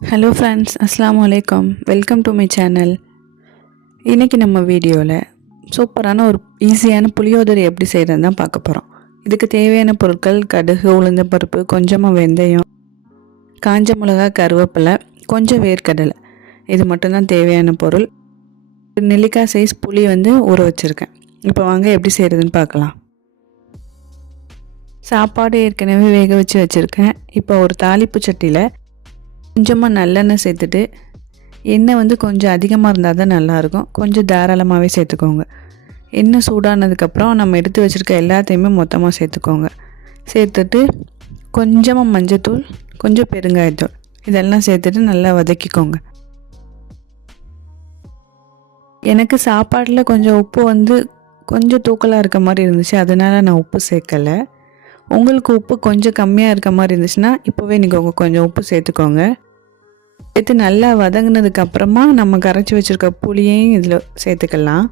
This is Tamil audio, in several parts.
ஹலோ ஃப்ரெண்ட்ஸ் அஸ்லாம் வலைக்கம் வெல்கம் டு மை சேனல் இன்றைக்கி நம்ம வீடியோவில் சூப்பரான ஒரு ஈஸியான புளியோதரை எப்படி செய்கிறதுன்னு தான் பார்க்க போகிறோம் இதுக்கு தேவையான பொருட்கள் கடுகு உளுந்த பருப்பு கொஞ்சமாக வெந்தயம் காஞ்ச மிளகா கருவேப்பிலை கொஞ்சம் வேர்க்கடலை. இது மட்டும்தான் தேவையான பொருள். ஒரு நெல்லிக்காய் சைஸ் புளி வந்து ஊற வச்சுருக்கேன். இப்போ வாங்க எப்படி செய்கிறதுன்னு பார்க்கலாம். சாப்பாடு ஏற்கனவே வேக வச்சு வச்சுருக்கேன். இப்போ ஒரு தாளிப்பு சட்டியில் கொஞ்சமாக நல்லெண்ணெய் சேர்த்துட்டு எண்ணெய் வந்து கொஞ்சம் அதிகமாக இருந்தால் தான் நல்லாயிருக்கும். கொஞ்சம் தாராளமாகவே சேர்த்துக்கோங்க. எண்ணெய் சூடானதுக்கப்புறம் நம்ம எடுத்து வச்சுருக்க எல்லாத்தையுமே மொத்தமாக சேர்த்துக்கோங்க. சேர்த்துட்டு கொஞ்சமாக மஞ்சத்தூள் கொஞ்சம் பெருங்காயத்தூள் இதெல்லாம் சேர்த்துட்டு நல்லா வதக்கிக்கோங்க. எனக்கு சாப்பாட்டில் கொஞ்சம் உப்பு வந்து கொஞ்சம் தூக்கலாக இருக்க மாதிரி இருந்துச்சு. அதனால் நான் உப்பு சேர்க்கலை. உங்களுக்கு உப்பு கொஞ்சம் கம்மியாக இருக்க மாதிரி இருந்துச்சுன்னா இப்போவே நீங்கள் உங்கள் கொஞ்சம் உப்பு சேர்த்துக்கோங்க. சேர்த்து நல்லா வதங்கினதுக்கு அப்புறமா நம்ம கரைச்சி வச்சுருக்க புளியையும் இதில் சேர்த்துக்கலாம்.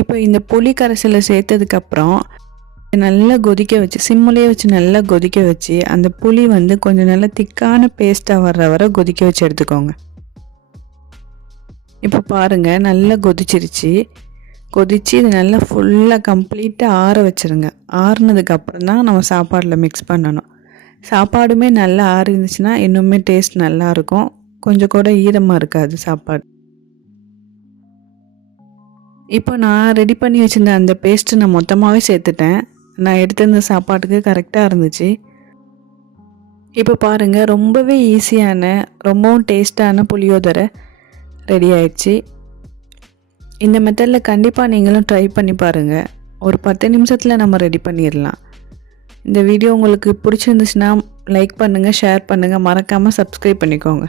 இப்போ இந்த புளி கரைசலை சேர்த்ததுக்கப்புறம் நல்லா கொதிக்க வச்சு சிம்முலையே வச்சு நல்லா கொதிக்க வச்சு அந்த புளி வந்து கொஞ்சம் நல்லா திக்கான பேஸ்ட்டாக வர்ற வரை கொதிக்க வச்சு எடுத்துக்கோங்க. இப்போ பாருங்கள் நல்லா கொதிச்சிருச்சு. கொதித்து இது நல்லா ஃபுல்லாக கம்ப்ளீட்டாக ஆற வச்சுருங்க. ஆறுனதுக்கு அப்புறம் தான் நம்ம சாப்பாடில் மிக்ஸ் பண்ணணும். சாப்பாடுமே நல்லா ஆறிருந்துச்சுன்னா இன்னுமே டேஸ்ட் நல்லாயிருக்கும் கொஞ்சம் கூட ஈரமாக இருக்காது சாப்பாடு. இப்போ நான் ரெடி பண்ணி வச்சுருந்த அந்த பேஸ்ட்டு நான் மொத்தமாகவே சேர்த்துட்டேன். நான் எடுத்திருந்த சாப்பாட்டுக்கு கரெக்டாக இருந்துச்சு. இப்போ பாருங்கள் ரொம்பவே ஈஸியான ரொம்பவும் டேஸ்டான புளியோதரை ரெடி ஆயிடுச்சு. இந்த மெத்தடில் கண்டிப்பாக நீங்களும் ட்ரை பண்ணி பாருங்கள் ஒரு பத்து நிமிஷத்தில் நம்ம ரெடி பண்ணிடலாம் இந்த வீடியோ உங்களுக்கு பிடிச்சிருந்துச்சுன்னா லைக் பண்ணுங்கள் ஷேர் பண்ணுங்கள் மறக்காமல் சப்ஸ்கிரைப் பண்ணிக்கோங்க.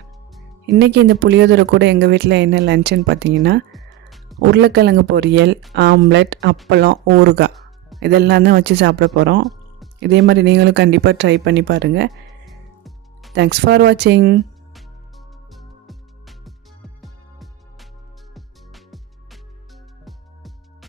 இன்றைக்கி இந்த புளியோதரை கூட எங்கள் வீட்டில் என்ன லஞ்சுன்னு பார்த்தீங்கன்னா உருளைக்கிழங்கு பொரியல் ஆம்லெட் அப்பளம் ஊறுகாய். இதெல்லாம் தான் வச்சு சாப்பிட போகிறோம் இதே மாதிரி நீங்களும் கண்டிப்பாக ட்ரை பண்ணி பாருங்கள் தேங்க்ஸ் ஃபார் வாட்சிங்